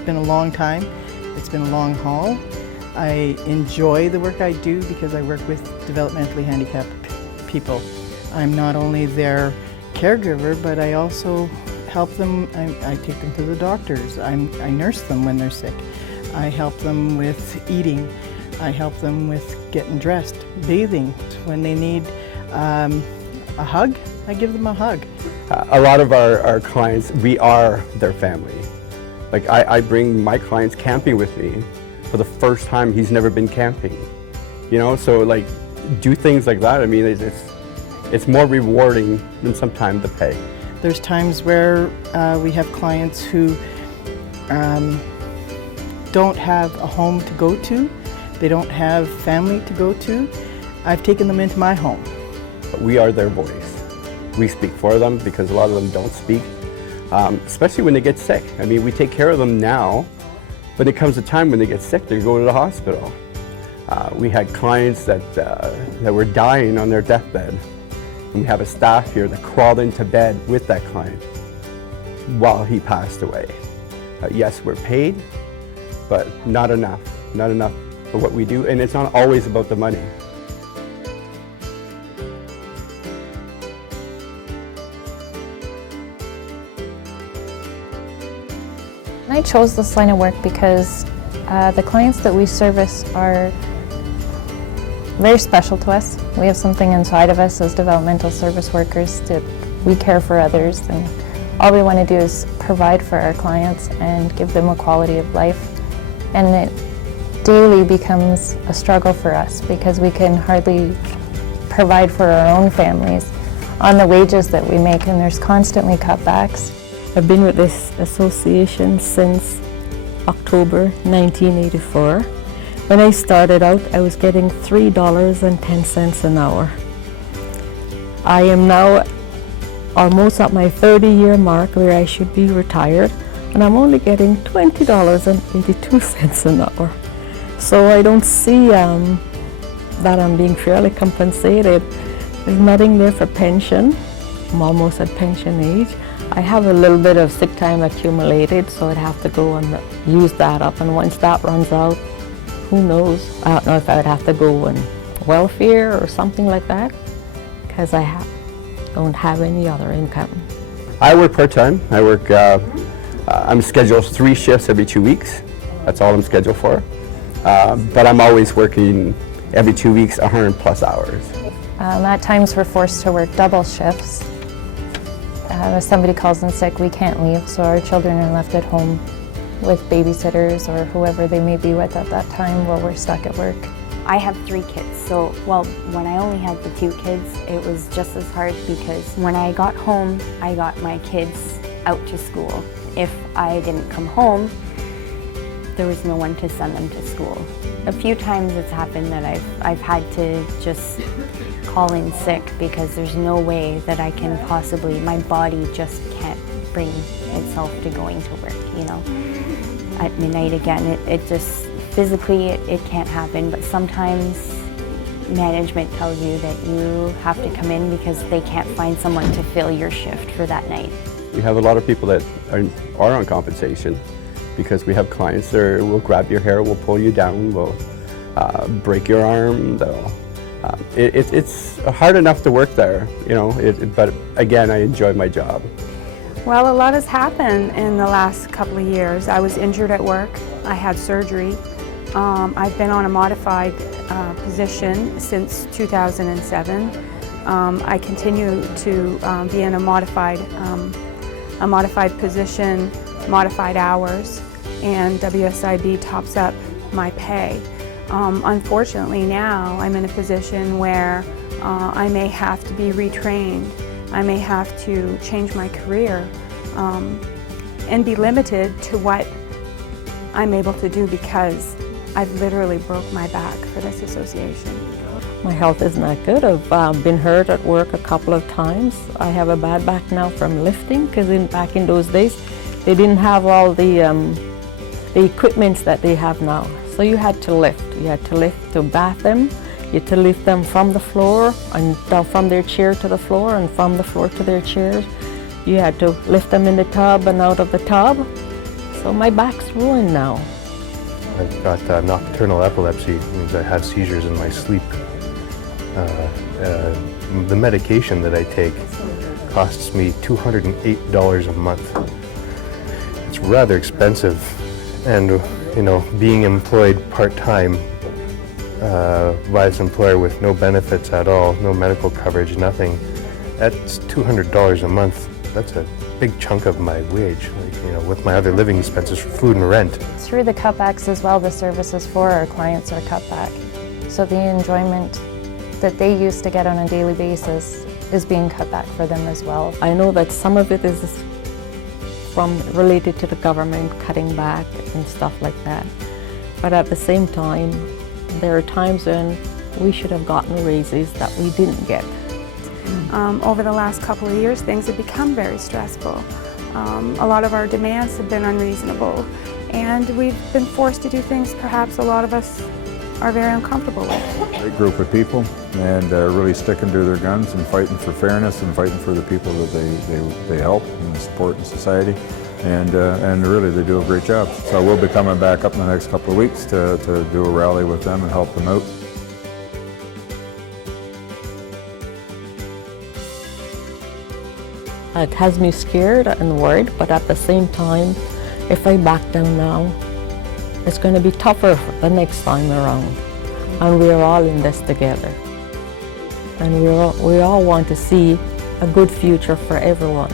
It's been a long time. It's been a long haul. I enjoy the work I do because I work with developmentally handicapped people. I'm not only their caregiver, but I also help them. I take them to the doctors. I nurse them when they're sick. I help them with eating. I help them with getting dressed, bathing. When they need a hug, I give them a hug. A lot of our clients, we are their family. Like I bring my clients camping with me for the first time. He's never been camping, you know. So like, do things like that. I mean, it's more rewarding than sometimes the pay. There's times where we have clients who don't have a home to go to. They don't have family to go to. I've taken them into my home. We are their voice. We speak for them because a lot of them don't speak, especially when they get sick. I mean, we take care of them now, but it comes a time when they get sick, they go to the hospital. We had clients that were dying on their deathbed, and we have a staff here that crawled into bed with that client while he passed away. Yes, we're paid, but not enough for what we do, and it's not always about the money. I chose this line of work because the clients that we service are very special to us. We have something inside of us as developmental service workers that we care for others, and all we want to do is provide for our clients and give them a quality of life. And it daily becomes a struggle for us because we can hardly provide for our own families on the wages that we make, and there's constantly cutbacks. I've been with this association since October 1984. When I started out, I was getting $3.10 an hour. I am now almost at my 30-year mark where I should be retired, and I'm only getting $20.82 an hour. So I don't see that I'm being fairly compensated. There's nothing there for pension. I'm almost at pension age. I have a little bit of sick time accumulated, so I'd have to go and use that up. And once that runs out, who knows? I don't know if I would have to go on welfare or something like that, because I don't have any other income. I work part-time. I work, I'm scheduled 3 shifts every 2 weeks. That's all I'm scheduled for. But I'm always working every 2 weeks, 100 plus hours. At times we're forced to work double shifts. If somebody calls in sick, we can't leave, so our children are left at home with babysitters or whoever they may be with at that time while we're stuck at work. I have 3 kids, so well, when I only had the 2 kids, it was just as hard because when I got home, I got my kids out to school. If I didn't come home, there was no one to send them to school. A few times it's happened that I've had to just call in sick because there's no way that I can possibly, my body just can't bring itself to going to work, you know. At midnight again, it just, physically it can't happen, but sometimes management tells you that you have to come in because they can't find someone to fill your shift for that night. We have a lot of people that are on compensation because we have clients that will grab your hair, will pull you down, will break your arm. It's hard enough to work there, you know, but again, I enjoy my job. Well, a lot has happened in the last couple of years. I was injured at work. I had surgery. I've been on a modified position since 2007. I continue to be in a modified position, modified hours, and WSIB tops up my pay. Unfortunately now I'm in a position where I may have to be retrained. I may have to change my career and be limited to what I'm able to do because I've literally broke my back for this association. My health is not good. I've been hurt at work a couple of times. I have a bad back now from lifting because back in those days they didn't have all the equipment that they have now. So you had to lift. You had to lift to bath them. You had to lift them from the floor and from their chair to the floor and from the floor to their chairs. You had to lift them in the tub and out of the tub. So my back's ruined now. I've got nocturnal epilepsy, it means I have seizures in my sleep. The medication that I take costs me $208 a month. It's rather expensive, and you know, being employed part-time by this employer with no benefits at all, no medical coverage, nothing, that's $200 a month. That's a big chunk of my wage, like, you know, with my other living expenses for food and rent. Through the cutbacks as well, the services for our clients are cut back. So the enjoyment that they used to get on a daily basis is being cut back for them as well. I know that some of it is related to the government cutting back and stuff like that. But at the same time, there are times when we should have gotten raises that we didn't get. Over the last couple of years, things have become very stressful. A lot of our demands have been unreasonable, and we've been forced to do things perhaps a lot of us are very uncomfortable with. Great group of people, and really sticking to their guns and fighting for fairness and fighting for the people that they help and support in society. And really they do a great job. So we'll be coming back up in the next couple of weeks to do a rally with them and help them out. It has me scared and worried, but at the same time, if I back down now, it's going to be tougher the next time around. And we're all in this together. And we all want to see a good future for everyone.